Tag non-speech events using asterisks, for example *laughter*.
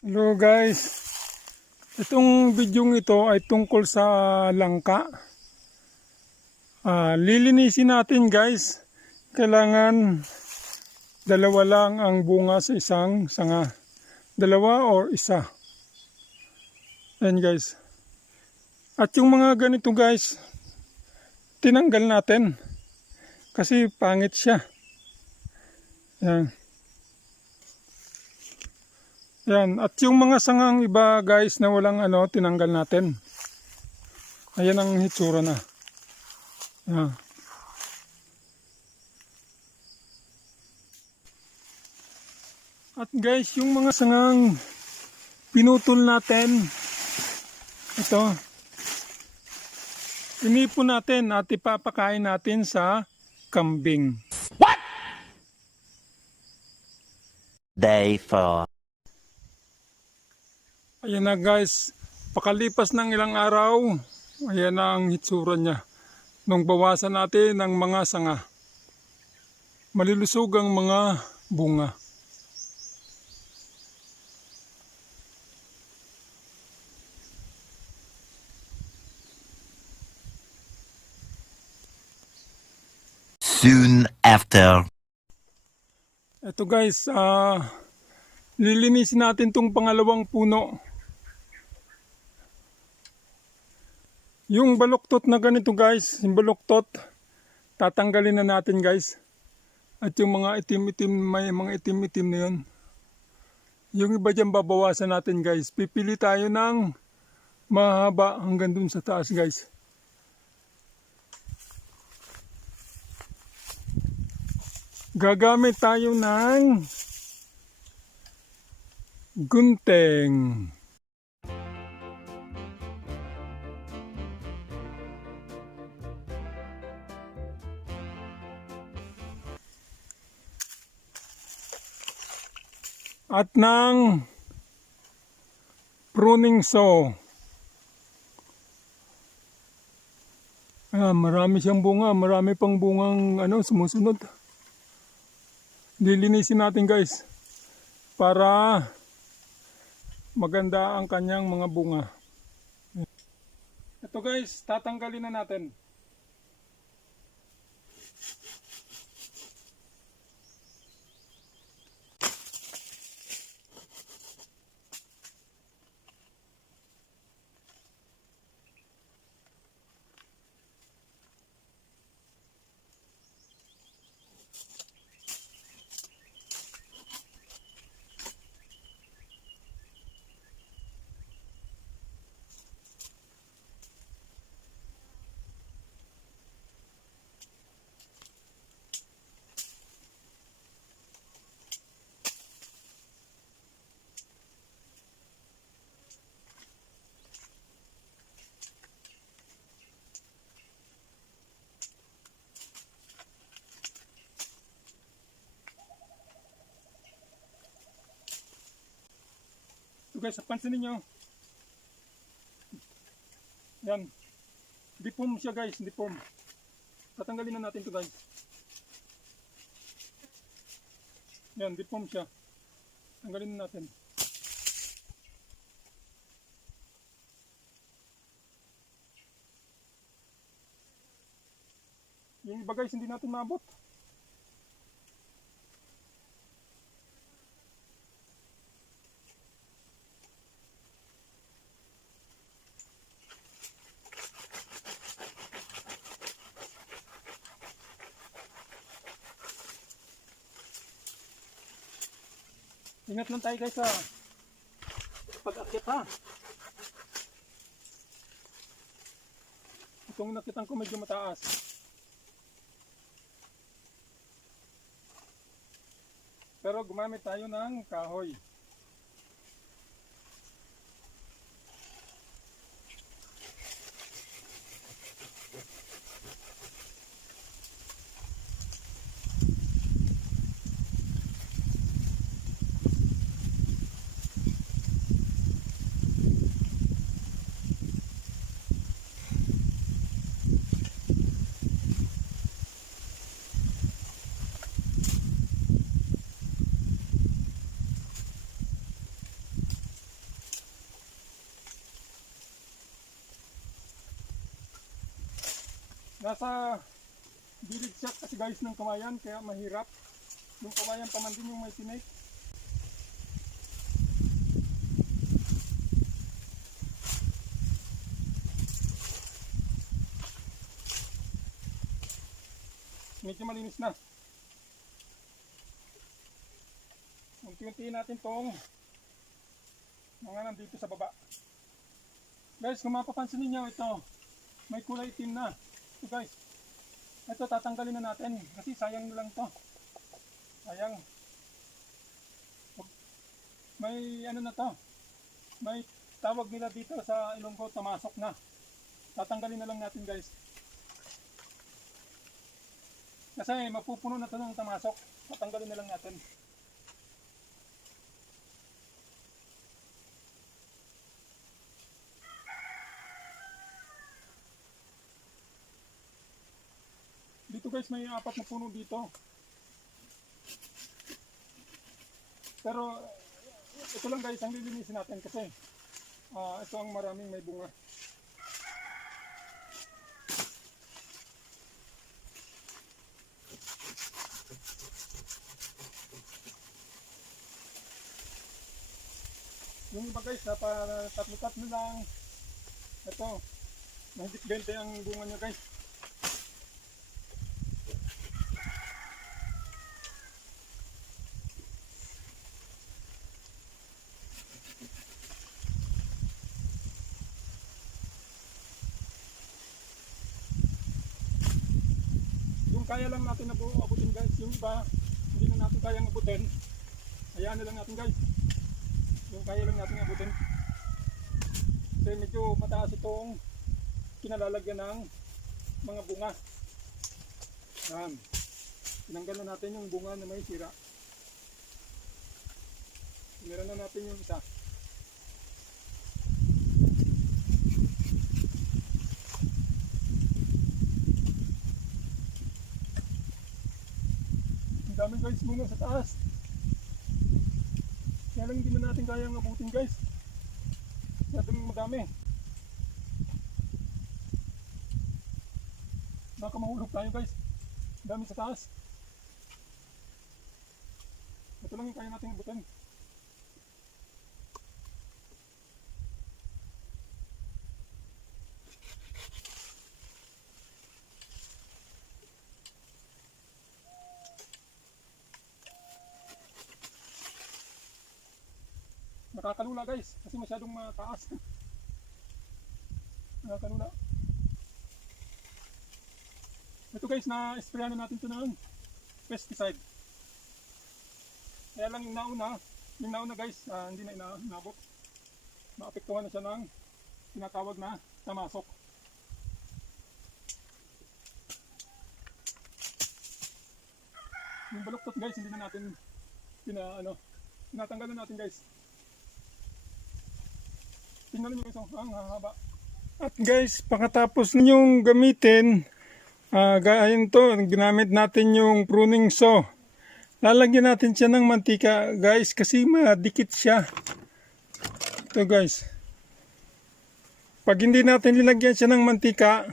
Hello guys. Itong video ito ay tungkol sa langka. Ah, lilinisin natin guys. Kailangan dalawa lang ang bunga sa isang sanga. Dalawa or isa. Ayan guys. At yung mga ganito guys, tinanggal natin. Kasi pangit siya. Yan. Yan. At yung mga sangang iba guys na walang ano, tinanggal natin. Ayan ang hitsura na. Yan. At guys, yung mga sangang pinutol natin, ito, inipon natin at ipapakain natin sa kambing. Day 4. Ayan na guys, pakalipas ng ilang araw, ayan na ang hitsura niya. Nung bawasan natin ng mga sanga, malilusog ang mga bunga. Soon after. Ito guys, ah lilinisin natin tong pangalawang puno. Yung baluktot na ganito guys, yung baluktot, tatanggalin na natin guys. At yung mga itim-itim, may mga itim-itim na yun. Yung iba dyan babawasan natin guys. Pipili tayo ng mahaba hanggang dun sa taas guys. Gagamit tayo ng gunting. At ng pruning saw. Ah, marami siyang bunga, marami pang bungang ano, sumusunod lilinisin natin guys para maganda ang kanyang mga bunga. Ito guys, tatanggalin na natin. Ito guys, pansinin nyo. Yan. Dipom siya guys, dipom. Tatanggalin na natin to guys. Yan, dipom siya. Tanggalin na natin. Yung iba guys, hindi natin maabot. Ingat lang tayo guys sa pag-akit ha. Itong nakitan ko medyo mataas. Pero gumamit tayo ng kahoy. Nasa gilid siya kasi guys ng kamayan kaya mahirap. Yung kamayan pa man din yung may tinik. Medyo malinis na. Unti-untiin natin tong mga nandito sa baba. Guys, kung mapapansin niyo ito, may kulay itim na. Ito guys, ito tatanggalin na natin kasi sayang lang to. Sayang. May ano na to, may tawag nila dito sa Ilonggo, tamasok na. Tatanggalin na lang natin guys. Kasi mapupuno na to ng tamasok. Tatanggalin na lang natin. Dito guys may apat na puno dito. Pero ito lang guys ang lilinisin natin kasi ah, ito ang maraming may bunga. Yung iba guys, na para tatlo-tatlo lang. Ito, mahigit 20 ang bunga niya guys. Kaya lang natin na buo abutin guys. Yung iba, hindi na natin kayang abutin. Hayaan na lang natin guys. Yung kaya lang natin abutin. Kasi medyo mataas itong kinalalagyan ng mga bunga. Yan. Tinanggal na natin yung bunga na may sira. Meron na natin yung isa. Guys bunga sa taas. Kaya lang hindi na natin kayang abutin guys. Masyadong madami. Baka mahulog tayo guys. Ang dami sa taas. Ito lang yung kaya natin abutin. Nakakalula guys, kasi masyadong mataas. *laughs* Nakakalula. Ito guys, na-sprayan na natin ito ng pesticide. Kaya lang yung nauna, yung nauna guys, ah, hindi na ina- inabot. Maapektuhan na siya ng tinatawag na tamasok. Yung baluktot guys, hindi na natin pina, ano, tinatanggal na natin guys. Tingnan niyo oh, ang hahaba. At guys, pagkatapos ninyong gamitin, ah gaya to, ginamit natin yung pruning saw. Lalagyan natin siya ng mantika, guys, kasi madikit siya. Ito guys. Pag hindi natin linagyan siya ng mantika,